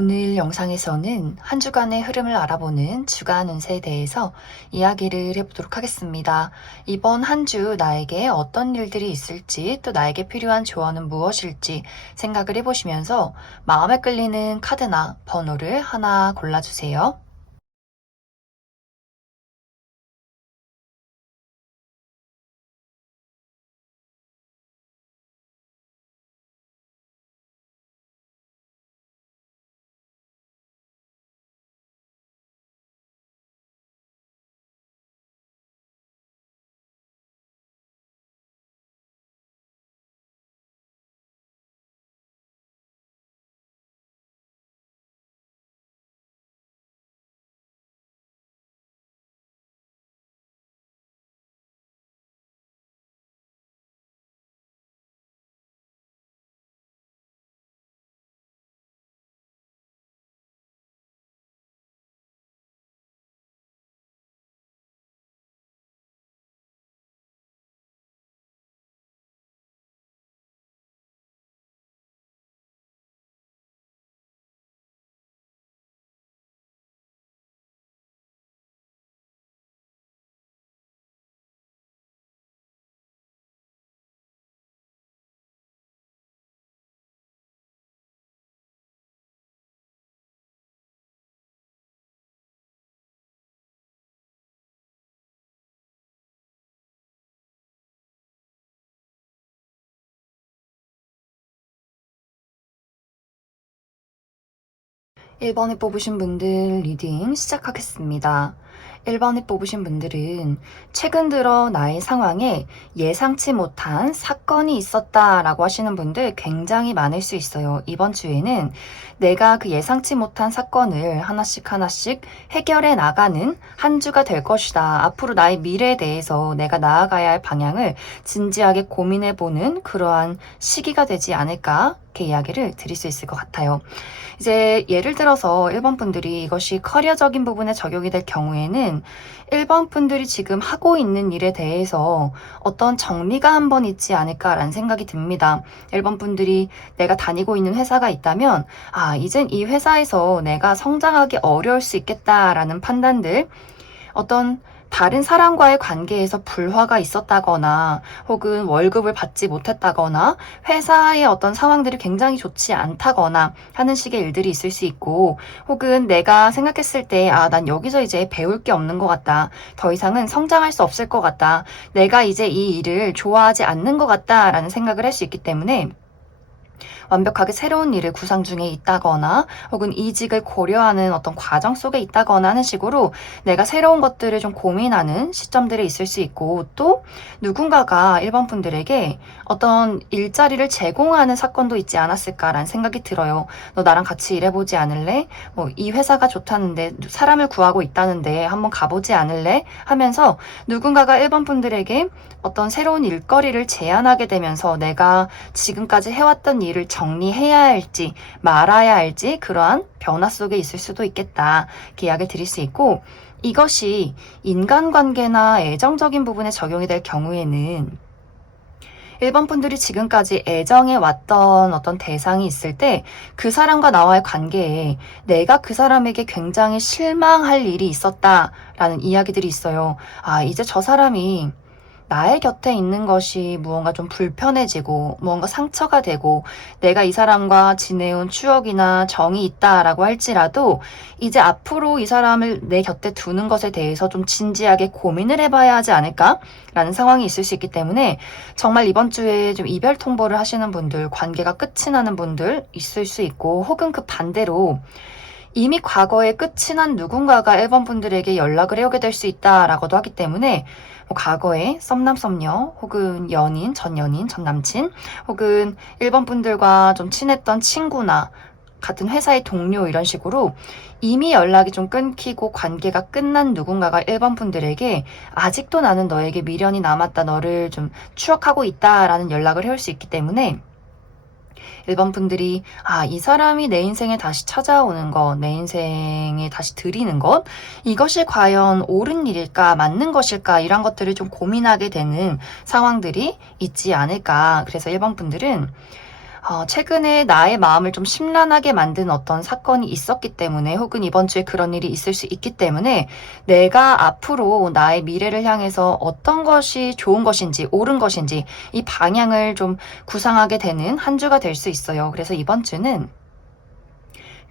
오늘 영상에서는 한 주간의 흐름을 알아보는 주간 운세에 대해서 이야기를 해보도록 하겠습니다. 이번 한 주 나에게 어떤 일들이 있을지 또 나에게 필요한 조언은 무엇일지 생각을 해보시면서 마음에 끌리는 카드나 번호를 하나 골라주세요. 1번에 뽑으신 분들 리딩 시작하겠습니다. 1번에 뽑으신 분들은 최근 들어 나의 상황에 예상치 못한 사건이 있었다라고 하시는 분들 굉장히 많을 수 있어요. 이번 주에는 내가 그 예상치 못한 사건을 하나씩 해결해 나가는 한 주가 될 것이다. 앞으로 나의 미래에 대해서 내가 나아가야 할 방향을 진지하게 고민해보는 그러한 시기가 되지 않을까 이렇게 이야기를 드릴 수 있을 것 같아요. 이제 예를 들어서 1번 분들이 이것이 커리어적인 부분에 적용이 될 경우에는 1번 분들이 지금 하고 있는 일에 대해서 어떤 정리가 한번 있지 않을까라는 생각이 듭니다. 1번 분들이 내가 다니고 있는 회사가 있다면 이젠 이 회사에서 내가 성장하기 어려울 수 있겠다라는 판단들, 어떤 다른 사람과의 관계에서 불화가 있었다거나 혹은 월급을 받지 못했다거나 회사의 어떤 상황들이 굉장히 좋지 않다거나 하는 식의 일들이 있을 수 있고, 혹은 내가 생각했을 때 난 여기서 이제 배울 게 없는 것 같다. 더 이상은 성장할 수 없을 것 같다. 내가 이제 이 일을 좋아하지 않는 것 같다라는 생각을 할 수 있기 때문에 완벽하게 새로운 일을 구상 중에 있다거나 혹은 이직을 고려하는 어떤 과정 속에 있다거나 하는 식으로 내가 새로운 것들을 좀 고민하는 시점들이 있을 수 있고, 또 누군가가 1번 분들에게 어떤 일자리를 제공하는 사건도 있지 않았을까라는 생각이 들어요. 너 나랑 같이 일해보지 않을래? 이 회사가 좋다는데 사람을 구하고 있다는데 한번 가보지 않을래? 하면서 누군가가 1번 분들에게 어떤 새로운 일거리를 제안하게 되면서 내가 지금까지 해왔던 일을 정리해야 할지 말아야 할지 그러한 변화 속에 있을 수도 있겠다. 이렇게 이야기를 드릴 수 있고, 이것이 인간관계나 애정적인 부분에 적용이 될 경우에는 1번 분들이 지금까지 애정해 왔던 어떤 대상이 있을 때 그 사람과 나와의 관계에 내가 그 사람에게 굉장히 실망할 일이 있었다라는 이야기들이 있어요. 이제 저 사람이 나의 곁에 있는 것이 무언가 좀 불편해지고 무언가 상처가 되고 내가 이 사람과 지내온 추억이나 정이 있다라고 할지라도 이제 앞으로 이 사람을 내 곁에 두는 것에 대해서 좀 진지하게 고민을 해봐야 하지 않을까라는 상황이 있을 수 있기 때문에 정말 이번 주에 좀 이별 통보를 하시는 분들, 관계가 끝이 나는 분들 있을 수 있고, 혹은 그 반대로 이미 과거에 끝이 난 누군가가 1번 분들에게 연락을 해오게 될 수 있다라고도 하기 때문에 과거에 썸남 썸녀 혹은 연인, 전 연인, 전 남친 혹은 1번 분들과 좀 친했던 친구나 같은 회사의 동료 이런 식으로 이미 연락이 좀 끊기고 관계가 끝난 누군가가 1번 분들에게 아직도 나는 너에게 미련이 남았다, 너를 좀 추억하고 있다라는 연락을 해올 수 있기 때문에 1번 분들이 이 사람이 내 인생에 다시 찾아오는 것, 내 인생에 다시 들이는 것, 이것이 과연 옳은 일일까, 맞는 것일까, 이런 것들을 좀 고민하게 되는 상황들이 있지 않을까. 그래서 1번 분들은 최근에 나의 마음을 좀 심란하게 만든 어떤 사건이 있었기 때문에 혹은 이번 주에 그런 일이 있을 수 있기 때문에 내가 앞으로 나의 미래를 향해서 어떤 것이 좋은 것인지 옳은 것인지 이 방향을 좀 구상하게 되는 한 주가 될 수 있어요. 그래서 이번 주는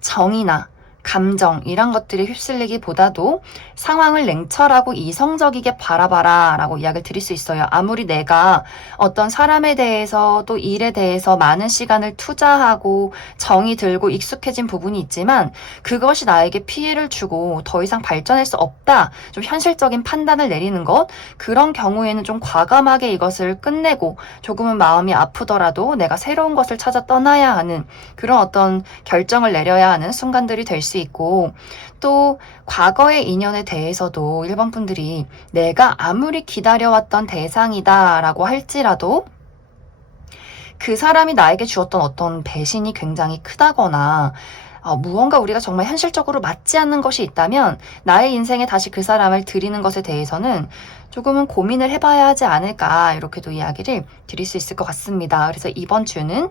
정이나 감정 이런 것들에 휩쓸리기보다도 상황을 냉철하고 이성적이게 바라봐라 라고 이야기를 드릴 수 있어요. 아무리 내가 어떤 사람에 대해서 또 일에 대해서 많은 시간을 투자하고 정이 들고 익숙해진 부분이 있지만 그것이 나에게 피해를 주고 더 이상 발전할 수 없다. 좀 현실적인 판단을 내리는 것. 그런 경우에는 좀 과감하게 이것을 끝내고 조금은 마음이 아프더라도 내가 새로운 것을 찾아 떠나야 하는 그런 어떤 결정을 내려야 하는 순간들이 될 수 있고 또 과거의 인연에 대해서도 일본 분들이 내가 아무리 기다려왔던 대상이다 라고 할지라도 그 사람이 나에게 주었던 어떤 배신이 굉장히 크다거나 무언가 우리가 정말 현실적으로 맞지 않는 것이 있다면 나의 인생에 다시 그 사람을 들이는 것에 대해서는 조금은 고민을 해봐야 하지 않을까 이렇게도 이야기를 드릴 수 있을 것 같습니다. 그래서 이번 주는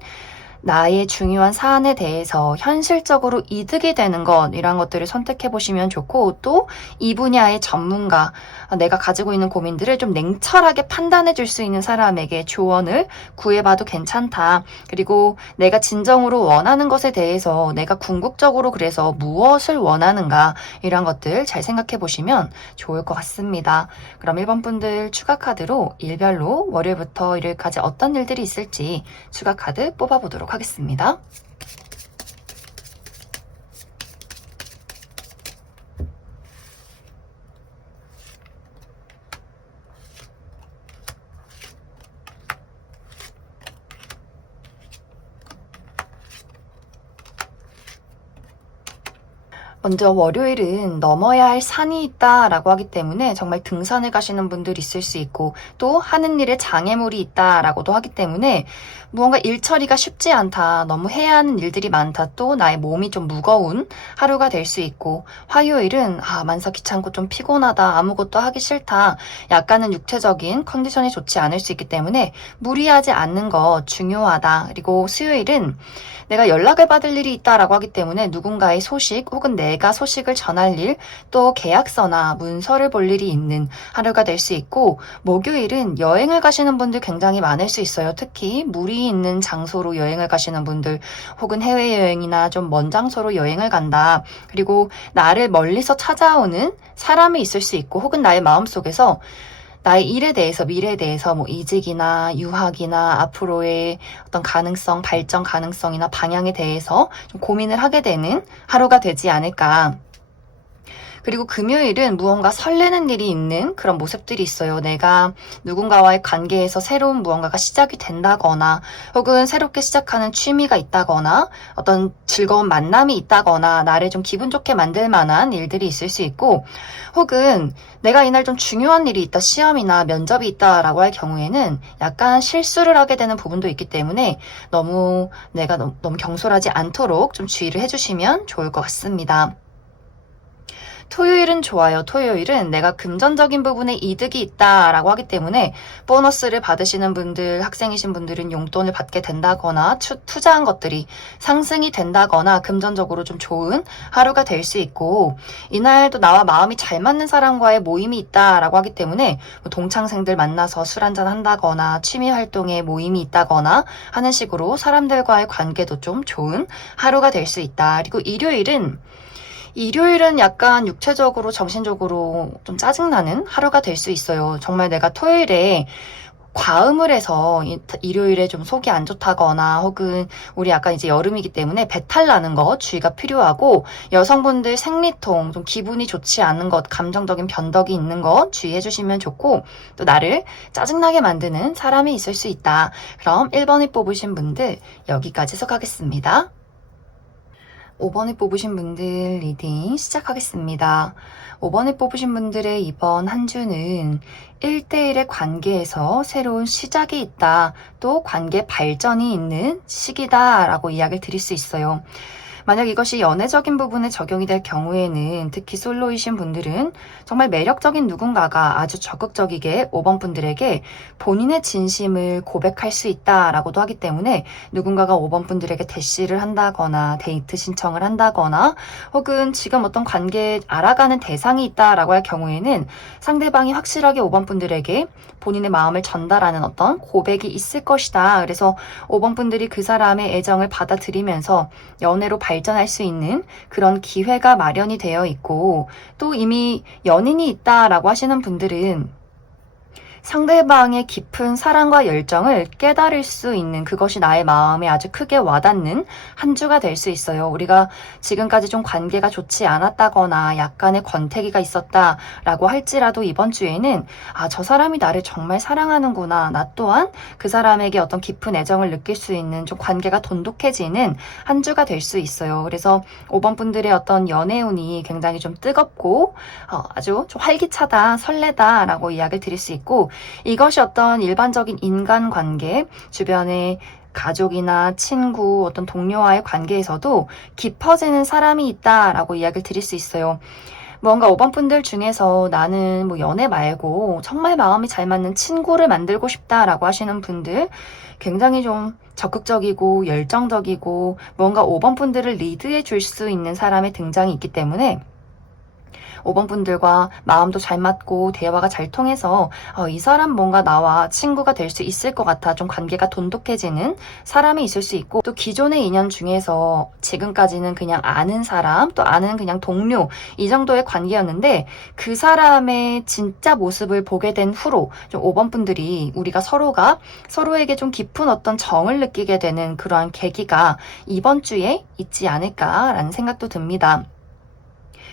나의 중요한 사안에 대해서 현실적으로 이득이 되는 것 이런 것들을 선택해 보시면 좋고 또 이 분야의 전문가 내가 가지고 있는 고민들을 좀 냉철하게 판단해 줄 수 있는 사람에게 조언을 구해봐도 괜찮다. 그리고 내가 진정으로 원하는 것에 대해서 내가 궁극적으로 그래서 무엇을 원하는가 이런 것들 잘 생각해 보시면 좋을 것 같습니다. 그럼 1번 분들 추가 카드로 일별로 월요일부터 일요일까지 어떤 일들이 있을지 추가 카드 뽑아보도록 하겠습니다. 먼저 월요일은 넘어야 할 산이 있다라고 하기 때문에 정말 등산을 가시는 분들 있을 수 있고 또 하는 일에 장애물이 있다라고도 하기 때문에 무언가 일 처리가 쉽지 않다. 너무 해야 하는 일들이 많다. 또 나의 몸이 좀 무거운 하루가 될 수 있고 화요일은 만사 귀찮고 좀 피곤하다. 아무것도 하기 싫다. 약간은 육체적인 컨디션이 좋지 않을 수 있기 때문에 무리하지 않는 거 중요하다. 그리고 수요일은 내가 연락을 받을 일이 있다라고 하기 때문에 누군가의 소식 혹은 내가 소식을 전할 일, 또 계약서나 문서를 볼 일이 있는 하루가 될 수 있고 목요일은 여행을 가시는 분들 굉장히 많을 수 있어요. 특히 물이 있는 장소로 여행을 가시는 분들 혹은 해외여행이나 좀 먼 장소로 여행을 간다. 그리고 나를 멀리서 찾아오는 사람이 있을 수 있고 혹은 나의 마음속에서 나의 일에 대해서, 미래에 대해서 뭐 이직이나 유학이나 앞으로의 어떤 가능성, 발전 가능성이나 방향에 대해서 좀 고민을 하게 되는 하루가 되지 않을까. 그리고 금요일은 무언가 설레는 일이 있는 그런 모습들이 있어요. 내가 누군가와의 관계에서 새로운 무언가가 시작이 된다거나 혹은 새롭게 시작하는 취미가 있다거나 어떤 즐거운 만남이 있다거나 나를 좀 기분 좋게 만들 만한 일들이 있을 수 있고 혹은 내가 이날 좀 중요한 일이 있다, 시험이나 면접이 있다라고 할 경우에는 약간 실수를 하게 되는 부분도 있기 때문에 내가 너무 경솔하지 않도록 좀 주의를 해주시면 좋을 것 같습니다. 토요일은 좋아요. 토요일은 내가 금전적인 부분에 이득이 있다라고 하기 때문에 보너스를 받으시는 분들, 학생이신 분들은 용돈을 받게 된다거나 투자한 것들이 상승이 된다거나 금전적으로 좀 좋은 하루가 될 수 있고 이날도 나와 마음이 잘 맞는 사람과의 모임이 있다라고 하기 때문에 동창생들 만나서 술 한잔 한다거나 취미 활동에 모임이 있다거나 하는 식으로 사람들과의 관계도 좀 좋은 하루가 될 수 있다. 그리고 일요일은 약간 육체적으로, 정신적으로 좀 짜증나는 하루가 될 수 있어요. 정말 내가 토요일에 과음을 해서 일요일에 좀 속이 안 좋다거나 혹은 우리 약간 이제 여름이기 때문에 배탈 나는 거 주의가 필요하고 여성분들 생리통, 좀 기분이 좋지 않은 것, 감정적인 변덕이 있는 것 주의해 주시면 좋고 또 나를 짜증나게 만드는 사람이 있을 수 있다. 그럼 1번을 뽑으신 분들 여기까지 해석하겠습니다. 5번을 뽑으신 분들 리딩 시작하겠습니다. 5번을 뽑으신 분들의 이번 한 주는 1대1의 관계에서 새로운 시작이 있다. 또 관계 발전이 있는 시기다 라고 이야기를 드릴 수 있어요. 만약 이것이 연애적인 부분에 적용이 될 경우에는 특히 솔로이신 분들은 정말 매력적인 누군가가 아주 적극적이게 5번 분들에게 본인의 진심을 고백할 수 있다라고도 하기 때문에 누군가가 5번 분들에게 대시를 한다거나 데이트 신청을 한다거나 혹은 지금 어떤 관계에 알아가는 대상이 있다라고 할 경우에는 상대방이 확실하게 5번 분들에게 본인의 마음을 전달하는 어떤 고백이 있을 것이다. 그래서 5번 분들이 그 사람의 애정을 받아들이면서 연애로 발전할 수 있는 그런 기회가 마련이 되어 있고, 또 이미 연인이 있다라고 하시는 분들은 상대방의 깊은 사랑과 열정을 깨달을 수 있는, 그것이 나의 마음에 아주 크게 와닿는 한 주가 될 수 있어요. 우리가 지금까지 좀 관계가 좋지 않았다거나 약간의 권태기가 있었다라고 할지라도 이번 주에는 저 사람이 나를 정말 사랑하는구나. 나 또한 그 사람에게 어떤 깊은 애정을 느낄 수 있는 좀 관계가 돈독해지는 한 주가 될 수 있어요. 그래서 5번 분들의 어떤 연애운이 굉장히 좀 뜨겁고 아주 좀 활기차다, 설레다라고 이야기를 드릴 수 있고, 이것이 어떤 일반적인 인간관계, 주변의 가족이나 친구, 어떤 동료와의 관계에서도 깊어지는 사람이 있다라고 이야기를 드릴 수 있어요. 뭔가 5번 분들 중에서 나는 뭐 연애 말고 정말 마음이 잘 맞는 친구를 만들고 싶다라고 하시는 분들, 굉장히 좀 적극적이고 열정적이고 뭔가 5번 분들을 리드해 줄 수 있는 사람의 등장이 있기 때문에 5번 분들과 마음도 잘 맞고 대화가 잘 통해서 이 사람 뭔가 나와 친구가 될 수 있을 것 같아, 좀 관계가 돈독해지는 사람이 있을 수 있고, 또 기존의 인연 중에서 지금까지는 그냥 아는 사람, 또 아는 그냥 동료, 이 정도의 관계였는데 그 사람의 진짜 모습을 보게 된 후로 좀 5번 분들이 우리가 서로가 서로에게 좀 깊은 어떤 정을 느끼게 되는 그러한 계기가 이번 주에 있지 않을까라는 생각도 듭니다.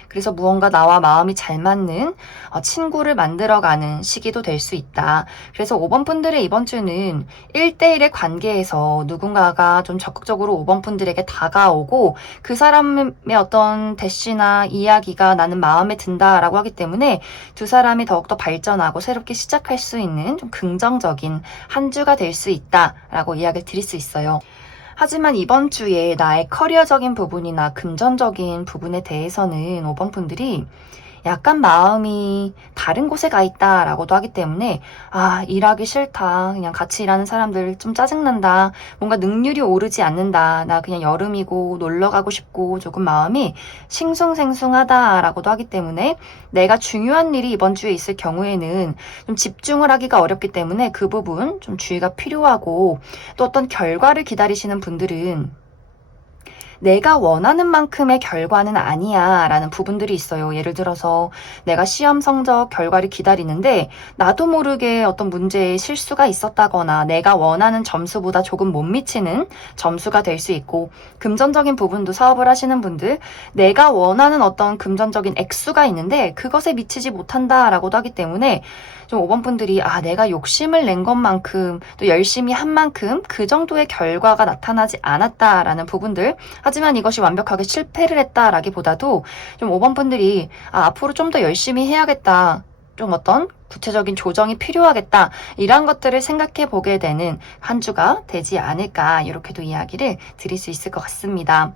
그래서 무언가 나와 마음이 잘 맞는 친구를 만들어가는 시기도 될 수 있다. 그래서 5번 분들의 이번 주는 1대1의 관계에서 누군가가 좀 적극적으로 5번 분들에게 다가오고 그 사람의 어떤 대시나 이야기가 나는 마음에 든다라고 하기 때문에 두 사람이 더욱더 발전하고 새롭게 시작할 수 있는 좀 긍정적인 한 주가 될 수 있다라고 이야기를 드릴 수 있어요. 하지만 이번 주에 나의 커리어적인 부분이나 금전적인 부분에 대해서는 5번 분들이 약간 마음이 다른 곳에 가 있다라고도 하기 때문에 일하기 싫다, 그냥 같이 일하는 사람들 좀 짜증난다, 뭔가 능률이 오르지 않는다, 나 그냥 여름이고 놀러 가고 싶고 조금 마음이 싱숭생숭하다라고도 하기 때문에 내가 중요한 일이 이번 주에 있을 경우에는 좀 집중을 하기가 어렵기 때문에 그 부분 좀 주의가 필요하고, 또 어떤 결과를 기다리시는 분들은 내가 원하는 만큼의 결과는 아니야 라는 부분들이 있어요. 예를 들어서 내가 시험 성적 결과를 기다리는데 나도 모르게 어떤 문제에 실수가 있었다거나 내가 원하는 점수보다 조금 못 미치는 점수가 될 수 있고, 금전적인 부분도 사업을 하시는 분들, 내가 원하는 어떤 금전적인 액수가 있는데 그것에 미치지 못한다라고도 하기 때문에 좀 5번 분들이 내가 욕심을 낸 것만큼 또 열심히 한 만큼 그 정도의 결과가 나타나지 않았다라는 부분들, 하지만 이것이 완벽하게 실패를 했다라기보다도 좀 5번 분들이 앞으로 좀 더 열심히 해야겠다, 좀 어떤 구체적인 조정이 필요하겠다, 이런 것들을 생각해 보게 되는 한 주가 되지 않을까, 이렇게도 이야기를 드릴 수 있을 것 같습니다.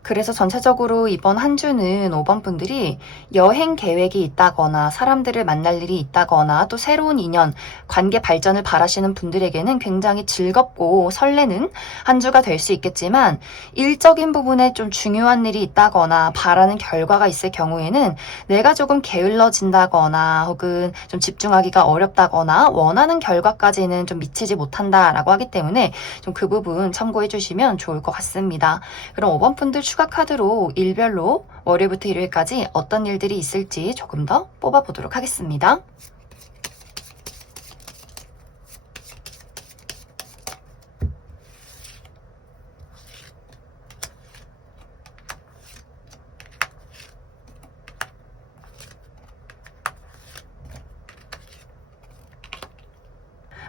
그래서 전체적으로 이번 한 주는 5번 분들이 여행 계획이 있다거나 사람들을 만날 일이 있다거나 또 새로운 인연, 관계 발전을 바라시는 분들에게는 굉장히 즐겁고 설레는 한 주가 될 수 있겠지만, 일적인 부분에 좀 중요한 일이 있다거나 바라는 결과가 있을 경우에는 내가 조금 게을러진다거나 혹은 좀 집중하기가 어렵다거나 원하는 결과까지는 좀 미치지 못한다라고 하기 때문에 좀 그 부분 참고해 주시면 좋을 것 같습니다. 그럼 5번 분들 추가 카드로 일별로 월요일부터 일요일까지 어떤 일들이 있을지 조금 더 뽑아보도록 하겠습니다.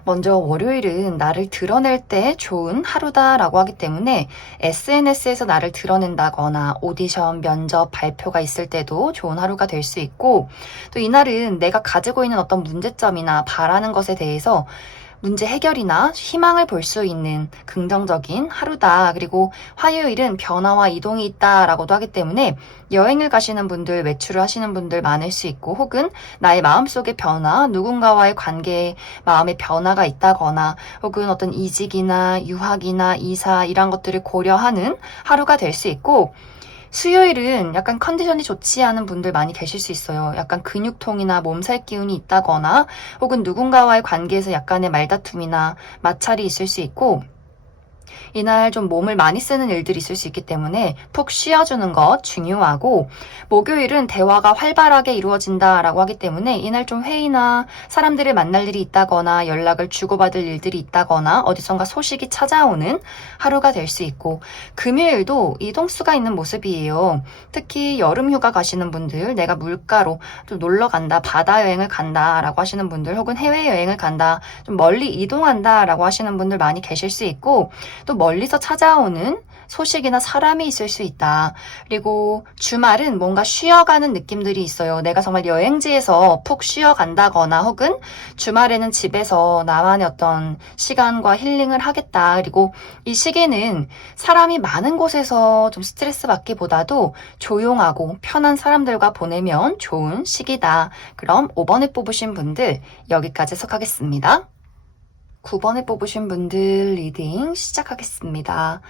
먼저 월요일은 나를 드러낼 때 좋은 하루다라고 하기 때문에 SNS에서 나를 드러낸다거나 오디션, 면접, 발표가 있을 때도 좋은 하루가 될 수 있고, 또 이날은 내가 가지고 있는 어떤 문제점이나 바라는 것에 대해서 문제 해결이나 희망을 볼 수 있는 긍정적인 하루다. 그리고 화요일은 변화와 이동이 있다라고도 하기 때문에 여행을 가시는 분들, 외출을 하시는 분들 많을 수 있고, 혹은 나의 마음속의 변화, 누군가와의 관계에 마음의 변화가 있다거나, 혹은 어떤 이직이나 유학이나 이사 이런 것들을 고려하는 하루가 될 수 있고, 수요일은 약간 컨디션이 좋지 않은 분들 많이 계실 수 있어요. 약간 근육통이나 몸살 기운이 있다거나, 혹은 누군가와의 관계에서 약간의 말다툼이나 마찰이 있을 수 있고, 이날 좀 몸을 많이 쓰는 일들이 있을 수 있기 때문에 푹 쉬어주는 것 중요하고, 목요일은 대화가 활발하게 이루어진다라고 하기 때문에 이날 좀 회의나 사람들을 만날 일이 있다거나 연락을 주고받을 일들이 있다거나 어디선가 소식이 찾아오는 하루가 될 수 있고, 금요일도 이동수가 있는 모습이에요. 특히 여름휴가 가시는 분들, 내가 물가로 좀 놀러 간다, 바다 여행을 간다라고 하시는 분들, 혹은 해외여행을 간다, 좀 멀리 이동한다라고 하시는 분들 많이 계실 수 있고, 또 멀리서 찾아오는 소식이나 사람이 있을 수 있다. 그리고 주말은 뭔가 쉬어가는 느낌들이 있어요. 내가 정말 여행지에서 푹 쉬어간다거나, 혹은 주말에는 집에서 나만의 어떤 시간과 힐링을 하겠다. 그리고 이 시기는 사람이 많은 곳에서 좀 스트레스 받기보다도 조용하고 편한 사람들과 보내면 좋은 시기다. 그럼 5번을 뽑으신 분들 여기까지 해석하겠습니다. 9번을 뽑으신 분들 리딩 시작하겠습니다.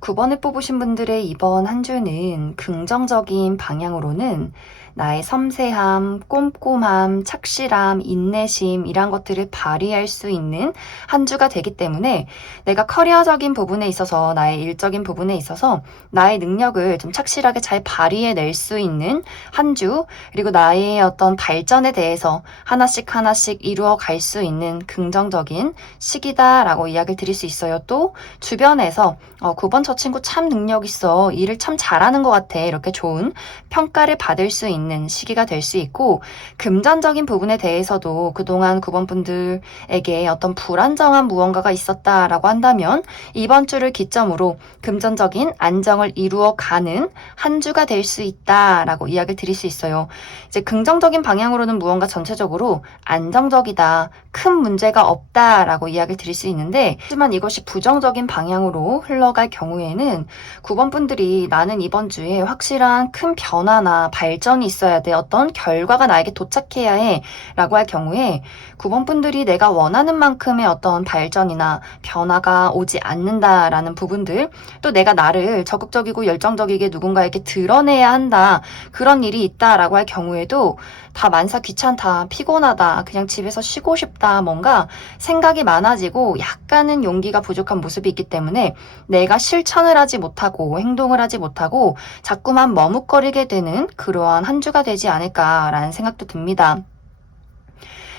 9번을 뽑으신 분들의 이번 한 주는 긍정적인 방향으로는 나의 섬세함, 꼼꼼함, 착실함, 인내심 이란 것들을 발휘할 수 있는 한 주가 되기 때문에 내가 커리어적인 부분에 있어서, 나의 일적인 부분에 있어서 나의 능력을 좀 착실하게 잘 발휘해낼 수 있는 한 주, 그리고 나의 어떤 발전에 대해서 하나씩 하나씩 이루어 갈 수 있는 긍정적인 시기다라고 이야기를 드릴 수 있어요. 또 주변에서 9번 저 친구 참 능력 있어, 일을 참 잘하는 것 같아, 이렇게 좋은 평가를 받을 수 있는 시기가 될 수 있고, 금전적인 부분에 대해서도 그동안 9번 분들에게 어떤 불안정한 무언가가 있었다라고 한다면 이번 주를 기점으로 금전적인 안정을 이루어가는 한 주가 될 수 있다라고 이야기를 드릴 수 있어요. 이제 긍정적인 방향으로는 무언가 전체적으로 안정적이다, 큰 문제가 없다라고 이야기를 드릴 수 있는데, 하지만 이것이 부정적인 방향으로 흘러갈 경우에는 9번 분들이 나는 이번 주에 확실한 큰 변화나 발전이 있어야 돼, 어떤 결과가 나에게 도착해야 해 라고 할 경우에 9번 분들이 내가 원하는 만큼의 어떤 발전이나 변화가 오지 않는다라는 부분들, 또 내가 나를 적극적이고 열정적이게 누군가에게 드러내야 한다, 그런 일이 있다라고 할 경우에도 다 만사 귀찮다, 피곤하다, 그냥 집에서 쉬고 싶다, 뭔가 생각이 많아지고 약간은 용기가 부족한 모습이 있기 때문에 내가 실천을 하지 못하고 행동을 하지 못하고 자꾸만 머뭇거리게 되는 그러한 한 주가 되지 않을까라는 생각도 듭니다.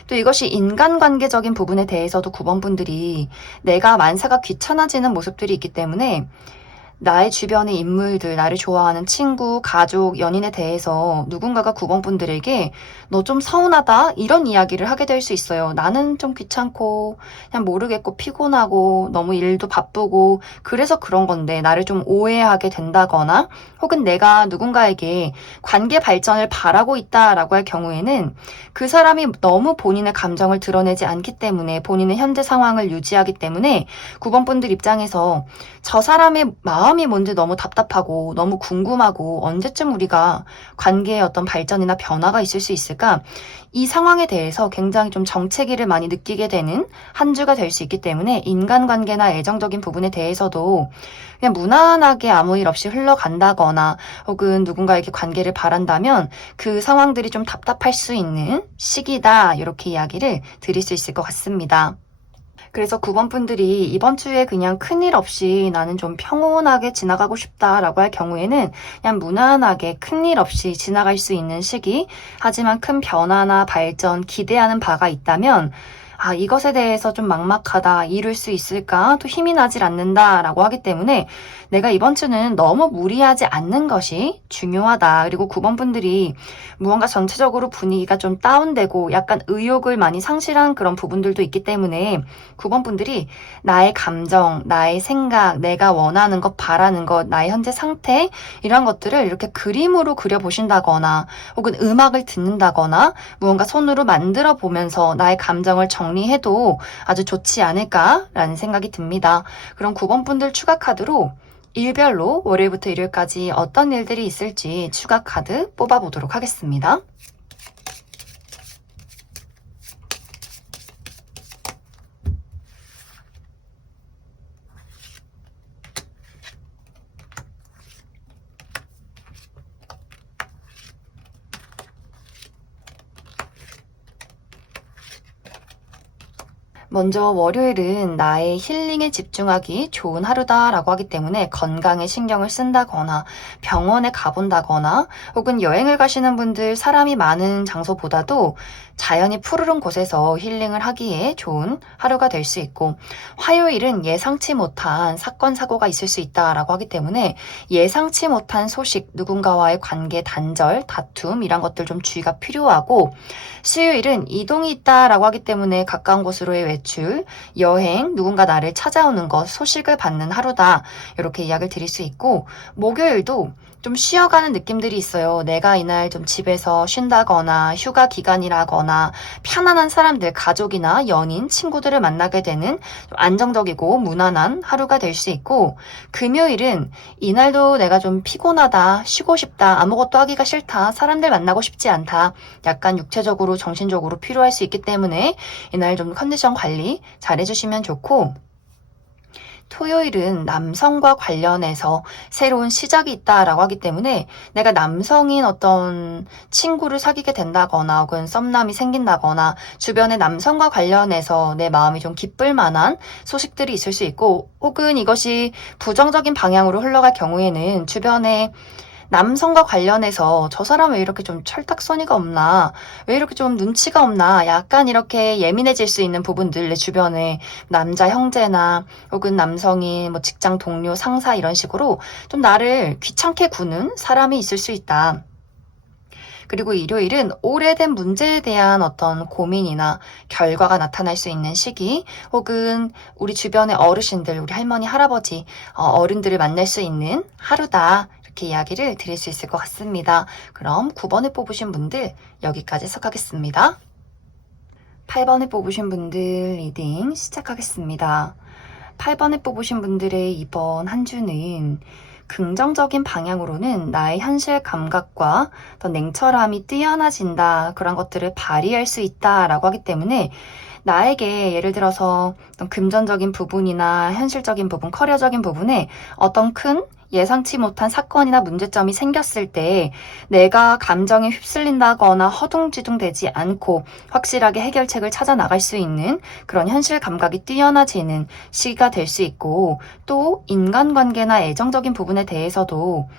또 이것이 인간관계적인 부분에 대해서도 9번 분들이 내가 만사가 귀찮아지는 모습들이 있기 때문에 나의 주변의 인물들, 나를 좋아하는 친구, 가족, 연인에 대해서 누군가가 9번 분들에게 너 좀 서운하다, 이런 이야기를 하게 될 수 있어요. 나는 좀 귀찮고 그냥 모르겠고 피곤하고 너무 일도 바쁘고 그래서 그런 건데, 나를 좀 오해하게 된다거나, 혹은 내가 누군가에게 관계 발전을 바라고 있다라고 할 경우에는 그 사람이 너무 본인의 감정을 드러내지 않기 때문에, 본인의 현재 상황을 유지하기 때문에 9번 분들 입장에서 저 사람의 마음이 뭔지 너무 답답하고 너무 궁금하고, 언제쯤 우리가 관계에 어떤 발전이나 변화가 있을 수 있을까, 이 상황에 대해서 굉장히 좀 정체기를 많이 느끼게 되는 한 주가 될 수 있기 때문에 인간관계나 애정적인 부분에 대해서도 그냥 무난하게 아무 일 없이 흘러간다거나, 혹은 누군가에게 관계를 바란다면 그 상황들이 좀 답답할 수 있는 시기다, 이렇게 이야기를 드릴 수 있을 것 같습니다. 그래서 9번 분들이 이번 주에 그냥 큰일 없이 나는 좀 평온하게 지나가고 싶다라고 할 경우에는 그냥 무난하게 큰일 없이 지나갈 수 있는 시기, 하지만 큰 변화나 발전 기대하는 바가 있다면 이것에 대해서 좀 막막하다, 이룰 수 있을까, 또 힘이 나질 않는다라고 하기 때문에 내가 이번 주는 너무 무리하지 않는 것이 중요하다. 그리고 9번 분들이 무언가 전체적으로 분위기가 좀 다운되고 약간 의욕을 많이 상실한 그런 부분들도 있기 때문에 9번 분들이 나의 감정, 나의 생각, 내가 원하는 것, 바라는 것, 나의 현재 상태, 이런 것들을 이렇게 그림으로 그려보신다거나, 혹은 음악을 듣는다거나, 무언가 손으로 만들어 보면서 나의 감정을 정리해도 아주 좋지 않을까라는 생각이 듭니다. 그럼 9번 분들 추가 카드로 일별로 월요일부터 일요일까지 어떤 일들이 있을지 추가 카드 뽑아보도록 하겠습니다. 먼저 월요일은 나의 힐링에 집중하기 좋은 하루다라고 하기 때문에 건강에 신경을 쓴다거나 병원에 가본다거나 혹은 여행을 가시는 분들 사람이 많은 장소보다도 자연이 푸르른 곳에서 힐링을 하기에 좋은 하루가 될 수 있고, 화요일은 예상치 못한 사건 사고가 있을 수 있다라고 하기 때문에 예상치 못한 소식, 누군가와의 관계 단절, 다툼 이런 것들 좀 주의가 필요하고, 수요일은 이동이 있다라고 하기 때문에 가까운 곳으로의 외출, 여행, 누군가 나를 찾아오는 것, 소식을 받는 하루다 이렇게 이야기를 드릴 수 있고, 목요일도 좀 쉬어가는 느낌들이 있어요. 내가 이날 좀 집에서 쉰다거나 휴가 기간이라거나 편안한 사람들, 가족이나 연인, 친구들을 만나게 되는 좀 안정적이고 무난한 하루가 될 수 있고, 금요일은 이날도 내가 좀 피곤하다, 쉬고 싶다, 아무것도 하기가 싫다, 사람들 만나고 싶지 않다, 약간 육체적으로 정신적으로 필요할 수 있기 때문에 이날 좀 컨디션 관리 잘 해주시면 좋고, 토요일은 남성과 관련해서 새로운 시작이 있다라고 하기 때문에 내가 남성인 어떤 친구를 사귀게 된다거나 혹은 썸남이 생긴다거나 주변의 남성과 관련해서 내 마음이 좀 기쁠 만한 소식들이 있을 수 있고, 혹은 이것이 부정적인 방향으로 흘러갈 경우에는 주변에 남성과 관련해서 저 사람 왜 이렇게 좀 철딱서니가 없나, 왜 이렇게 좀 눈치가 없나, 약간 이렇게 예민해질 수 있는 부분들, 내 주변에 남자 형제나 혹은 남성인 뭐 직장 동료, 상사 이런 식으로 좀 나를 귀찮게 구는 사람이 있을 수 있다. 그리고 일요일은 오래된 문제에 대한 어떤 고민이나 결과가 나타날 수 있는 시기, 혹은 우리 주변의 어르신들, 우리 할머니, 할아버지, 어른들을 만날 수 있는 하루다. 이렇게 이야기를 드릴 수 있을 것 같습니다. 그럼 9번을 뽑으신 분들 여기까지 해석하겠습니다. 8번을 뽑으신 분들 리딩 시작하겠습니다. 8번을 뽑으신 분들의 이번 한 주는 긍정적인 방향으로는 나의 현실 감각과 더 냉철함이 뛰어나진다, 그런 것들을 발휘할 수 있다라고 하기 때문에 나에게 예를 들어서 어떤 금전적인 부분이나 현실적인 부분, 커리어적인 부분에 어떤 큰 예상치 못한 사건이나 문제점이 생겼을 때 내가 감정에 휩쓸린다거나 허둥지둥되지 않고 확실하게 해결책을 찾아 나갈 수 있는 그런 현실 감각이 뛰어나지는 시기가 될 수 있고, 또 인간관계나 애정적인 부분에 대해서도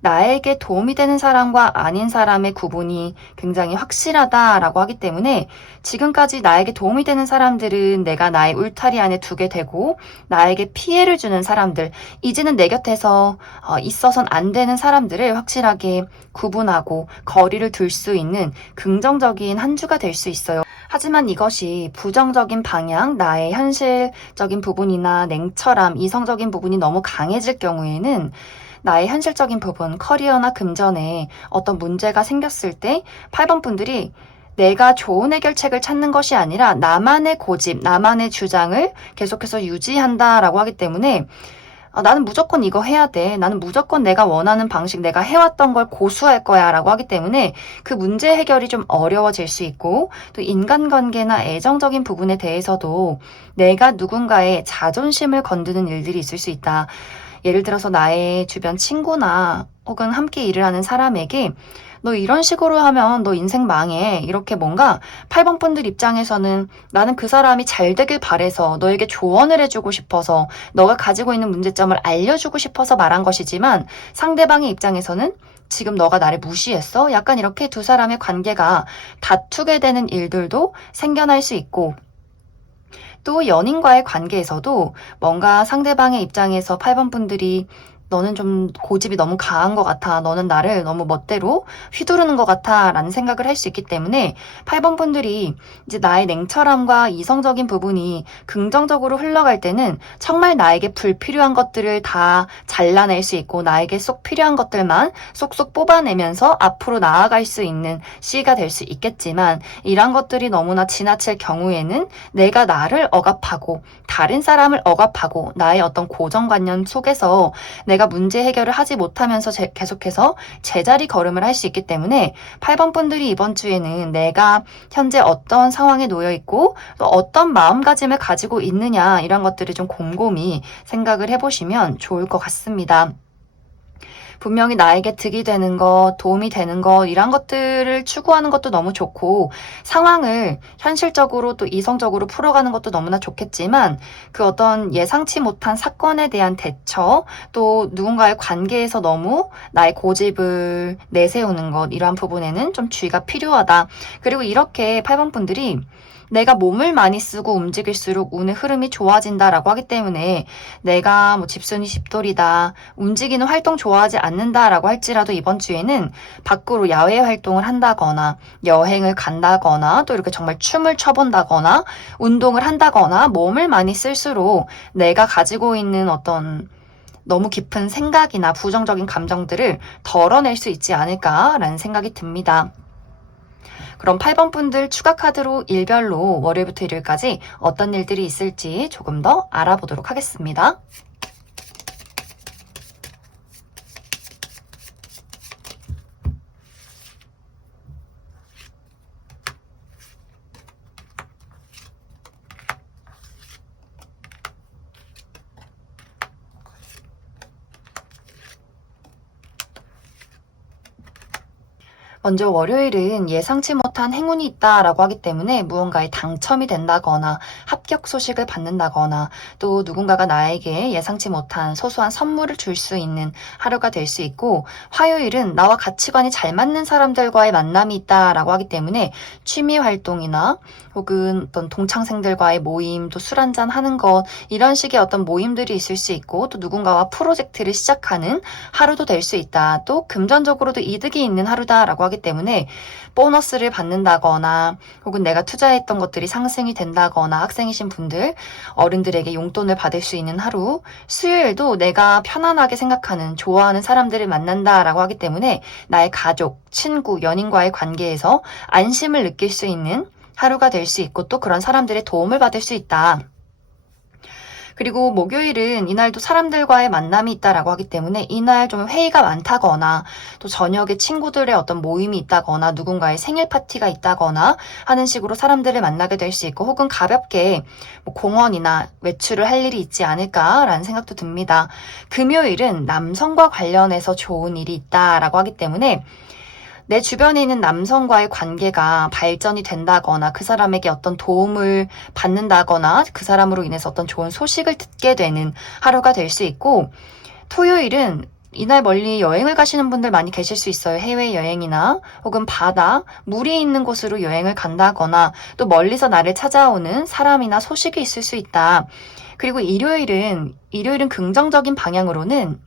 나에게 도움이 되는 사람과 아닌 사람의 구분이 굉장히 확실하다라고 하기 때문에 지금까지 나에게 도움이 되는 사람들은 내가 나의 울타리 안에 두게 되고, 나에게 피해를 주는 사람들, 이제는 내 곁에서 있어선 안 되는 사람들을 확실하게 구분하고 거리를 둘 수 있는 긍정적인 한 주가 될 수 있어요. 하지만 이것이 부정적인 방향, 나의 현실적인 부분이나 냉철함, 이성적인 부분이 너무 강해질 경우에는 나의 현실적인 부분, 커리어나 금전에 어떤 문제가 생겼을 때 8번 분들이 내가 좋은 해결책을 찾는 것이 아니라 나만의 고집, 나만의 주장을 계속해서 유지한다라고 하기 때문에 나는 무조건 이거 해야 돼, 나는 무조건 내가 원하는 방식, 내가 해왔던 걸 고수할 거야 라고 하기 때문에 그 문제 해결이 좀 어려워질 수 있고, 또 인간관계나 애정적인 부분에 대해서도 내가 누군가의 자존심을 건드는 일들이 있을 수 있다. 예를 들어서 나의 주변 친구나 혹은 함께 일을 하는 사람에게 너 이런 식으로 하면 너 인생 망해, 이렇게 뭔가 8번 분들 입장에서는 나는 그 사람이 잘 되길 바래서 너에게 조언을 해주고 싶어서 너가 가지고 있는 문제점을 알려주고 싶어서 말한 것이지만, 상대방의 입장에서는 지금 너가 나를 무시했어? 약간 이렇게 두 사람의 관계가 다투게 되는 일들도 생겨날 수 있고, 또 연인과의 관계에서도 뭔가 상대방의 입장에서 8번 분들이 너는 좀 고집이 너무 강한 것 같아. 너는 나를 너무 멋대로 휘두르는 것 같아. 라는 생각을 할 수 있기 때문에 8번 분들이 이제 나의 냉철함과 이성적인 부분이 긍정적으로 흘러갈 때는 정말 나에게 불필요한 것들을 다 잘라낼 수 있고 나에게 쏙 필요한 것들만 쏙쏙 뽑아내면서 앞으로 나아갈 수 있는 시기가 될 수 있겠지만 이런 것들이 너무나 지나칠 경우에는 내가 나를 억압하고 다른 사람을 억압하고 나의 어떤 고정관념 속에서 내가 문제 해결을 하지 못하면서 계속해서 제자리 걸음을 할 수 있기 때문에 8번 분들이 이번 주에는 내가 현재 어떤 상황에 놓여 있고 또 어떤 마음가짐을 가지고 있느냐 이런 것들을 좀 곰곰이 생각을 해보시면 좋을 것 같습니다. 분명히 나에게 득이 되는 것, 도움이 되는 것 이런 것들을 추구하는 것도 너무 좋고 상황을 현실적으로 또 이성적으로 풀어가는 것도 너무나 좋겠지만 그 어떤 예상치 못한 사건에 대한 대처 또 누군가의 관계에서 너무 나의 고집을 내세우는 것 이러한 부분에는 좀 주의가 필요하다. 그리고 이렇게 8번 분들이 내가 몸을 많이 쓰고 움직일수록 운의 흐름이 좋아진다라고 하기 때문에 내가 뭐 집순이 집돌이다, 움직이는 활동 좋아하지 않는다라고 할지라도 이번 주에는 밖으로 야외 활동을 한다거나 여행을 간다거나 또 이렇게 정말 춤을 춰본다거나 운동을 한다거나 몸을 많이 쓸수록 내가 가지고 있는 어떤 너무 깊은 생각이나 부정적인 감정들을 덜어낼 수 있지 않을까라는 생각이 듭니다. 그럼 8번 분들 추가 카드로 일별로 월요일부터 일요일까지 어떤 일들이 있을지 조금 더 알아보도록 하겠습니다. 먼저 월요일은 예상치 못한 행운이 있다라고 하기 때문에 무언가에 당첨이 된다거나 합격 소식을 받는다거나 또 누군가가 나에게 예상치 못한 소소한 선물을 줄 수 있는 하루가 될 수 있고 화요일은 나와 가치관이 잘 맞는 사람들과의 만남이 있다라고 하기 때문에 취미 활동이나 혹은 어떤 동창생들과의 모임 또 술 한잔 하는 것 이런 식의 어떤 모임들이 있을 수 있고 또 누군가와 프로젝트를 시작하는 하루도 될 수 있다. 또 금전적으로도 이득이 있는 하루다라고 하기 때문에 보너스를 받는다거나 혹은 내가 투자했던 것들이 상승이 된다거나 학생이신 분들, 어른들에게 용돈을 받을 수 있는 하루, 수요일도 내가 편안하게 생각하는 좋아하는 사람들을 만난다라고 하기 때문에 나의 가족, 친구, 연인과의 관계에서 안심을 느낄 수 있는 하루가 될 수 있고 또 그런 사람들의 도움을 받을 수 있다. 그리고 목요일은 이날도 사람들과의 만남이 있다라고 하기 때문에 이날 좀 회의가 많다거나 또 저녁에 친구들의 어떤 모임이 있다거나 누군가의 생일 파티가 있다거나 하는 식으로 사람들을 만나게 될 수 있고 혹은 가볍게 뭐 공원이나 외출을 할 일이 있지 않을까라는 생각도 듭니다. 금요일은 남성과 관련해서 좋은 일이 있다라고 하기 때문에 내 주변에 있는 남성과의 관계가 발전이 된다거나 그 사람에게 어떤 도움을 받는다거나 그 사람으로 인해서 어떤 좋은 소식을 듣게 되는 하루가 될 수 있고 토요일은 이날 멀리 여행을 가시는 분들 많이 계실 수 있어요. 해외여행이나 혹은 바다, 물이 있는 곳으로 여행을 간다거나 또 멀리서 나를 찾아오는 사람이나 소식이 있을 수 있다. 그리고 일요일은 긍정적인 방향으로는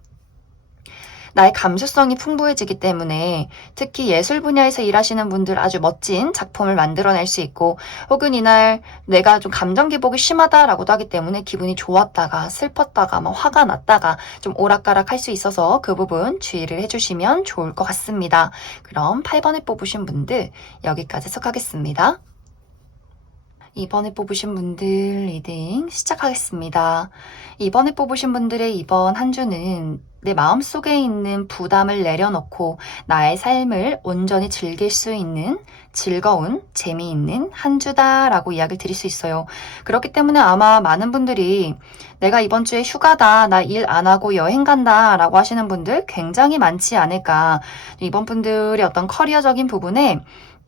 나의 감수성이 풍부해지기 때문에 특히 예술 분야에서 일하시는 분들 아주 멋진 작품을 만들어낼 수 있고 혹은 이날 내가 좀 감정 기복이 심하다라고도 하기 때문에 기분이 좋았다가 슬펐다가 막 화가 났다가 좀 오락가락 할 수 있어서 그 부분 주의를 해주시면 좋을 것 같습니다. 그럼 8번에 뽑으신 분들 여기까지 해석하겠습니다. 2번에 뽑으신 분들 리딩 시작하겠습니다. 2번에 뽑으신 분들의 이번 한 주는 내 마음속에 있는 부담을 내려놓고 나의 삶을 온전히 즐길 수 있는 즐거운, 재미있는 한 주다라고 이야기를 드릴 수 있어요. 그렇기 때문에 아마 많은 분들이 내가 이번 주에 휴가다, 나 일 안 하고 여행 간다 라고 하시는 분들 굉장히 많지 않을까. 이번 분들의 어떤 커리어적인 부분에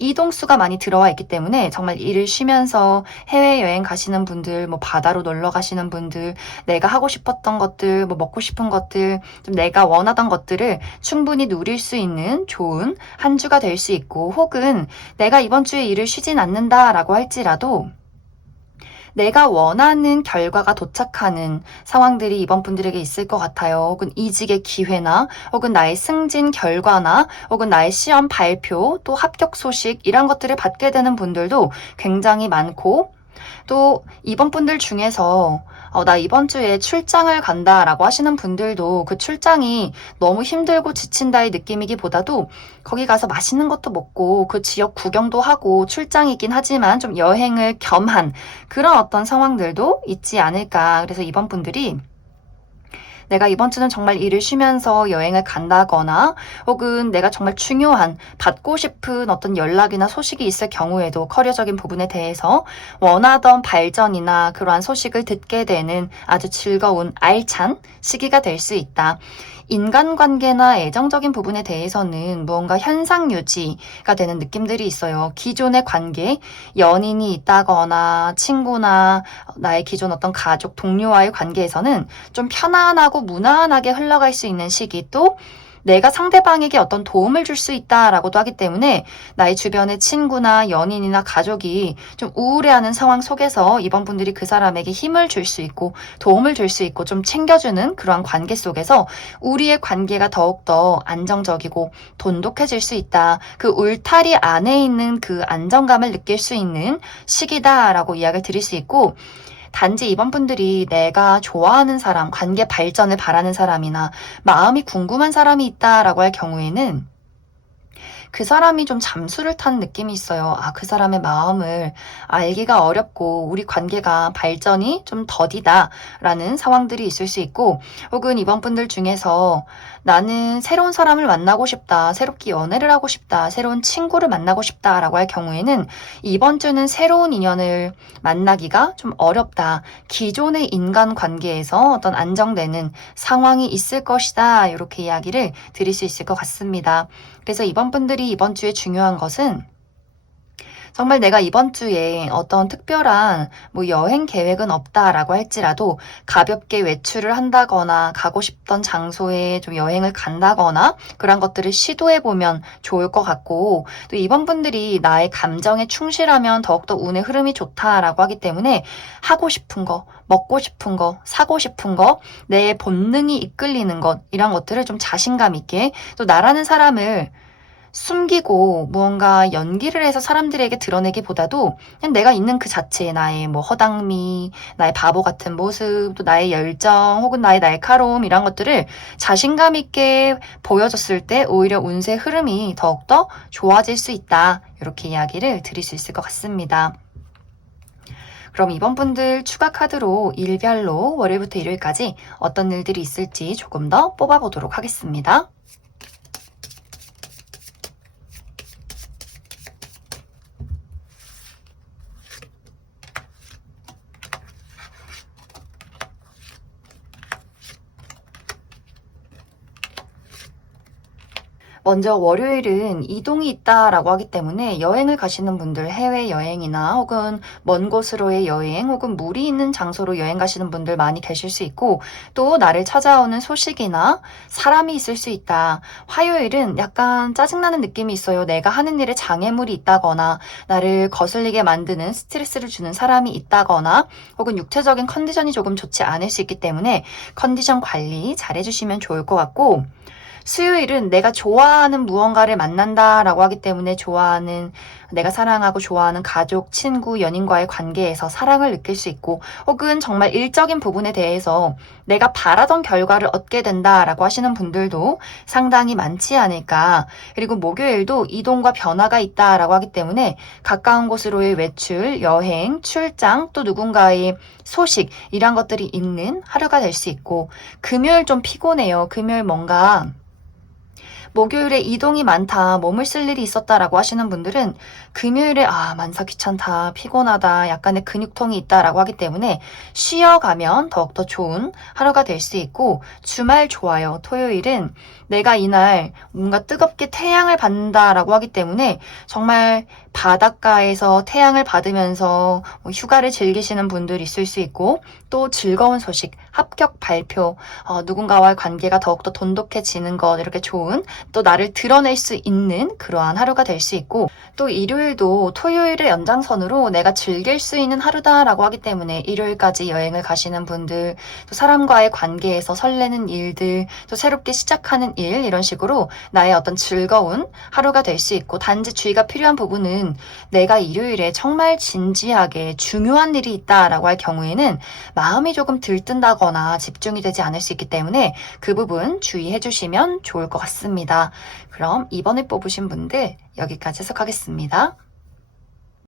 이동수가 많이 들어와 있기 때문에 정말 일을 쉬면서 해외여행 가시는 분들, 뭐 바다로 놀러 가시는 분들, 내가 하고 싶었던 것들, 뭐 먹고 싶은 것들, 좀 내가 원하던 것들을 충분히 누릴 수 있는 좋은 한 주가 될 수 있고 혹은 내가 이번 주에 일을 쉬진 않는다라고 할지라도 내가 원하는 결과가 도착하는 상황들이 이번 분들에게 있을 것 같아요. 혹은 이직의 기회나 혹은 나의 승진 결과나 혹은 나의 시험 발표 또 합격 소식 이런 것들을 받게 되는 분들도 굉장히 많고 또 이번 분들 중에서 나 이번 주에 출장을 간다라고 하시는 분들도 그 출장이 너무 힘들고 지친다의 느낌이기보다도 거기 가서 맛있는 것도 먹고 그 지역 구경도 하고 출장이긴 하지만 좀 여행을 겸한 그런 어떤 상황들도 있지 않을까. 그래서 이번 분들이 내가 이번 주는 정말 일을 쉬면서 여행을 간다거나 혹은 내가 정말 중요한 받고 싶은 어떤 연락이나 소식이 있을 경우에도 커리어적인 부분에 대해서 원하던 발전이나 그러한 소식을 듣게 되는 아주 즐거운 알찬 시기가 될 수 있다. 인간관계나 애정적인 부분에 대해서는 무언가 현상 유지가 되는 느낌들이 있어요. 기존의 관계, 연인이 있다거나 친구나 나의 기존 어떤 가족, 동료와의 관계에서는 좀 편안하고 무난하게 흘러갈 수 있는 시기 또 내가 상대방에게 어떤 도움을 줄 수 있다라고도 하기 때문에 나의 주변의 친구나 연인이나 가족이 좀 우울해하는 상황 속에서 이번 분들이 그 사람에게 힘을 줄 수 있고 도움을 줄 수 있고 좀 챙겨주는 그러한 관계 속에서 우리의 관계가 더욱더 안정적이고 돈독해질 수 있다. 그 울타리 안에 있는 그 안정감을 느낄 수 있는 시기다라고 이야기를 드릴 수 있고 단지 이번 분들이 내가 좋아하는 사람, 관계 발전을 바라는 사람이나 마음이 궁금한 사람이 있다라고 할 경우에는 그 사람이 좀 잠수를 탄 느낌이 있어요. 그 사람의 마음을 알기가 어렵고 우리 관계가 발전이 좀 더디다라는 상황들이 있을 수 있고 혹은 이번 분들 중에서 나는 새로운 사람을 만나고 싶다, 새롭게 연애를 하고 싶다, 새로운 친구를 만나고 싶다라고 할 경우에는 이번 주는 새로운 인연을 만나기가 좀 어렵다. 기존의 인간관계에서 어떤 안정되는 상황이 있을 것이다. 이렇게 이야기를 드릴 수 있을 것 같습니다. 그래서 이번 분들이 이번 주에 중요한 것은 정말 내가 이번 주에 어떤 특별한 여행 계획은 없다라고 할지라도 가볍게 외출을 한다거나 가고 싶던 장소에 좀 여행을 간다거나 그런 것들을 시도해보면 좋을 것 같고 또 이번 분들이 나의 감정에 충실하면 더욱더 운의 흐름이 좋다라고 하기 때문에 하고 싶은 거, 먹고 싶은 거, 사고 싶은 거, 내 본능이 이끌리는 것 이런 것들을 좀 자신감 있게 또 나라는 사람을 숨기고 무언가 연기를 해서 사람들에게 드러내기보다도 그냥 내가 있는 그 자체의 나의 허당미, 나의 바보 같은 모습, 또 나의 열정 혹은 나의 날카로움 이런 것들을 자신감 있게 보여줬을 때 오히려 운세 흐름이 더욱더 좋아질 수 있다. 이렇게 이야기를 드릴 수 있을 것 같습니다. 그럼 이번 분들 추가 카드로 일별로 월요일부터 일요일까지 어떤 일들이 있을지 조금 더 뽑아보도록 하겠습니다. 먼저 월요일은 이동이 있다라고 하기 때문에 여행을 가시는 분들 해외여행이나 혹은 먼 곳으로의 여행 혹은 물이 있는 장소로 여행 가시는 분들 많이 계실 수 있고 또 나를 찾아오는 소식이나 사람이 있을 수 있다. 화요일은 약간 짜증나는 느낌이 있어요. 내가 하는 일에 장애물이 있다거나 나를 거슬리게 만드는 스트레스를 주는 사람이 있다거나 혹은 육체적인 컨디션이 조금 좋지 않을 수 있기 때문에 컨디션 관리 잘 해주시면 좋을 것 같고 수요일은 내가 좋아하는 무언가를 만난다라고 하기 때문에 내가 사랑하고 좋아하는 가족, 친구, 연인과의 관계에서 사랑을 느낄 수 있고 혹은 정말 일적인 부분에 대해서 내가 바라던 결과를 얻게 된다라고 하시는 분들도 상당히 많지 않을까. 그리고 목요일도 이동과 변화가 있다라고 하기 때문에 가까운 곳으로의 외출, 여행, 출장, 또 누군가의 소식 이런 것들이 있는 하루가 될 수 있고 금요일 좀 피곤해요. 금요일 뭔가 목요일에 이동이 많다, 몸을 쓸 일이 있었다라고 하시는 분들은 금요일에 만사 귀찮다, 피곤하다, 약간의 근육통이 있다라고 하기 때문에 쉬어가면 더욱더 좋은 하루가 될 수 있고 주말 좋아요. 토요일은 내가 이날 뭔가 뜨겁게 태양을 받는다라고 하기 때문에 정말 바닷가에서 태양을 받으면서 휴가를 즐기시는 분들 있을 수 있고, 또 즐거운 소식, 합격 발표, 누군가와의 관계가 더욱더 돈독해지는 것, 이렇게 좋은 또 나를 드러낼 수 있는 그러한 하루가 될 수 있고, 또 일요일도 토요일의 연장선으로 내가 즐길 수 있는 하루다라고 하기 때문에 일요일까지 여행을 가시는 분들, 또 사람과의 관계에서 설레는 일들, 또 새롭게 시작하는 일, 이런 식으로 나의 어떤 즐거운 하루가 될 수 있고, 단지 주의가 필요한 부분은 내가 일요일에 정말 진지하게 중요한 일이 있다라고 할 경우에는 마음이 조금 들뜬다거나 집중이 되지 않을 수 있기 때문에 그 부분 주의해 주시면 좋을 것 같습니다. 그럼 이번에 뽑으신 분들 여기까지 해석하겠습니다.